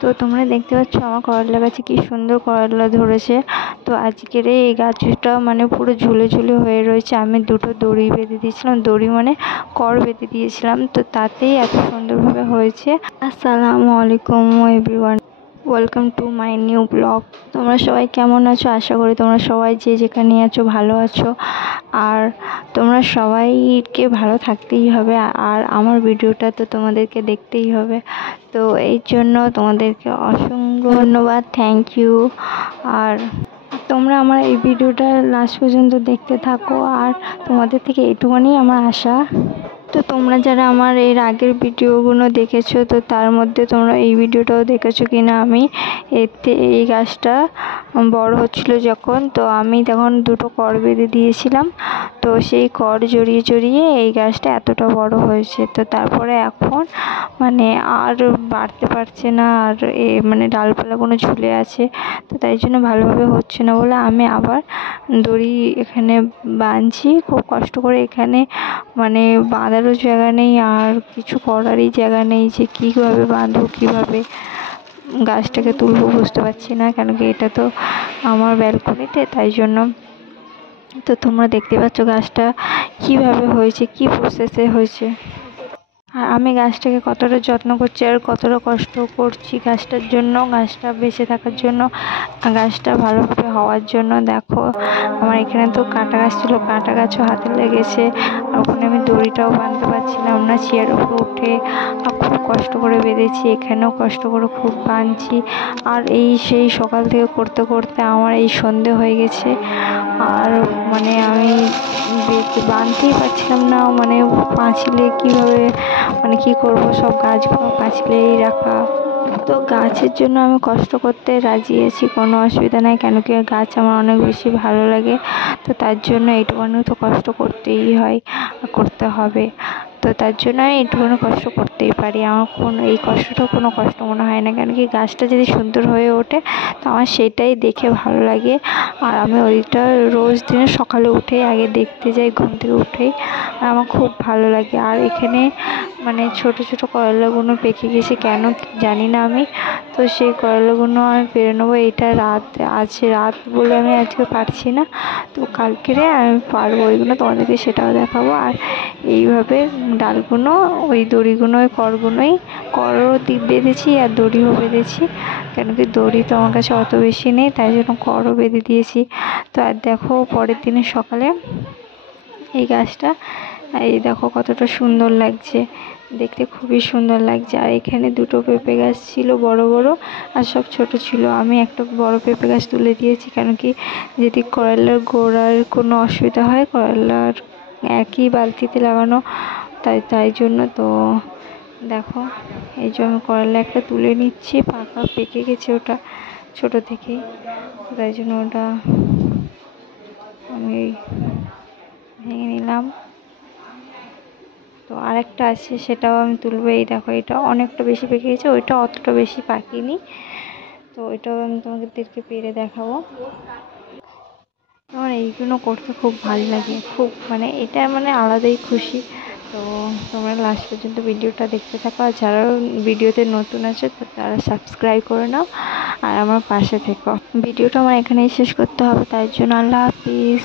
তো তোমরা দেখতে পাচ্ছ আমার করলা গাছে কি সুন্দর করলা ধরেছে। তো আজকের এই গাছটা মানে পুরো ঝুলে ঝুলে হয়ে রয়েছে। আমি দুটো দড়ি বেঁধে দিয়েছিলাম, দড়ি মানে কড় বেঁধে দিয়েছিলাম, তো তাতেই এত সুন্দরভাবে হয়েছে। আসসালামু আলাইকুম everyone, welcome to my new blog. তোমরা সবাই কেমন আছো? আশা করি তোমরা সবাই যে যেখানে আছো ভালো আছো। আর তোমরা সবাইকে ভালো থাকতেই হবে, আর আমার ভিডিওটা তো তোমাদেরকে দেখতেই হবে। তো এই জন্য তোমাদেরকে অসংখ্য ধন্যবাদ, থ্যাংক ইউ। আর তোমরা আমার এই ভিডিওটা লাস্ট পর্যন্ত দেখতে থাকো, আর তোমাদের থেকে এইটুকুনি আমার আশা। তো তোমরা যারা আমার এর আগের ভিডিওগুলো দেখেছো, তো তার মধ্যে তোমরা এই ভিডিওটাও দেখেছো কিনা আমি এতে এই গাছটা বড় হচ্ছিল যখন, তো আমি তখন দুটো কড় বেঁধে দিয়েছিলাম। তো সেই কড় জড়িয়ে জড়িয়ে এই গাছটা এতটা বড় হয়েছে। তো তারপরে এখন মানে আর বাড়তে পারছে না, আর মানে ডালপালাগুলো ঝুলে আছে। তো তাই জন্য ভালোভাবে হচ্ছে না বলে আমি আবার দড়ি এখানে বাঁধছি খুব কষ্ট করে। এখানে মানে বাঁধারও জায়গা নেই, আর কিছু করারই জায়গা নেই যে কীভাবে বাঁধবো, কীভাবে গাছটাকে তুলবো বুঝতে পারছি না, কেন কি এটা তো আমার ব্যালকনিতে, তাই জন্য। তো তোমরা দেখতে পাচ্ছ গাছটা কিভাবে হয়েছে, কি প্রসেসে হয়েছে, আর আমি গাছটাকে কতটা যত্ন করছি আর কতটা কষ্ট করছি গাছটার জন্য, গাছটা বেঁচে থাকার জন্য, গাছটা ভালোভাবে হওয়ার জন্য। দেখো আমার এখানে তো কাঁটা গাছ ছিল, কাঁটা গাছও হাতে লেগেছে, আর ওখানে আমি দড়িটাও বাঁধতে পারছিলাম না, চেয়ার উপরে উঠে খুব কষ্ট করে বেঁধেছি, এখানেও কষ্ট করে খুব বাঁধছি। আর সেই সকাল থেকে করতে করতে আমার এই সন্ধে হয়ে গেছে, আর মানে আমি বাঁধতেই পারছিলাম না, মানে পাঁচিলে কীভাবে মানে কি করব, সব গাছগুলো পাঁচিলেই রাখা। তো গাছের জন্য আমি কষ্ট করতে রাজি আছি, কোনো অসুবিধা নাই, কেন কি গাছ আমার অনেক বেশি ভালো লাগে। তো তার জন্য এইটুকুনি তো কষ্ট করতেই হয়, করতে হবে। তো তার জন্য আমি এইটুকুনি কষ্ট করতেই পারি, আমার এই কষ্টটা কোনো কষ্ট মনে হয় না, কেন কি গাছটা যদি সুন্দর হয়ে ওঠে তো আমার সেটাই দেখে ভালো লাগে। আর আমি ওইটা রোজ দিনে সকালে উঠেই আগে দেখতে যাই, ঘুম থেকে উঠেই, আর আমার খুব ভালো লাগে। আর এখানে মানে ছোট ছোট করলাগুলো পেকে গেছে, কেন জানি না আমি। তো সেই করলাগুলো আমি পেরে নেবো, এইটা রাত আছে, রাত বলে আমি আজকে পারছি না, তো কালকেরে আমি পারবো ওইগুলো, তোমাদেরকে সেটাও দেখাবো। আর এইভাবে ডালগুলো ওই দড়িগুলো ওই করও বেঁধেছি আর দড়িও বেঁধেছি, কেন কি দড়ি তো আমার কাছে অত বেশি নেই, তাই জন্য করও বেঁধে দিয়েছি। তো আর দেখো পরের দিনে সকালে এই গাছটা এই দেখো কতটা সুন্দর লাগছে, দেখতে খুবই সুন্দর লাগছে। আর এখানে দুটো পেঁপে গাছ ছিল বড় বড়, আর সব ছোট ছিল। আমি একটা বড় পেঁপে গাছ তুলে দিয়েছি, কেন কি যদি করলার গোড়ার কোনো অসুবিধা হয়, করলার একই বালতিতে লাগানো, তাই জন্য। তো দেখো এই জন্য করলা একটা তুলে নিচ্ছি, পাকা পেকে গেছে ওটা ছোট থেকেই, তাই জন্য ওটা আমি ভেঙে নিলাম। তো আরেকটা আছে, সেটাও আমি তুলবো। এই দেখো এটা অনেকটা বেশি পেকে গেছে, ওইটা অতটা বেশি পাকেনি, তো ওইটাও আমি তোমাদেরকে পেরে দেখাবো। আমার এইগুলো করতে খুব ভালো লাগে, খুব মানে এটা মানে আলাদাই খুশি। তো তোমরা লাস্ট পর্যন্ত ভিডিওটা দেখতে থাকো, আর যারা ভিডিওতে নতুন আছে তো তারা সাবস্ক্রাইব করে নাও, আর আমার পাশে থেকো। ভিডিওটা আমার এখানেই শেষ করতে হবে, তাই জন্য আল্লাহ হাফিজ।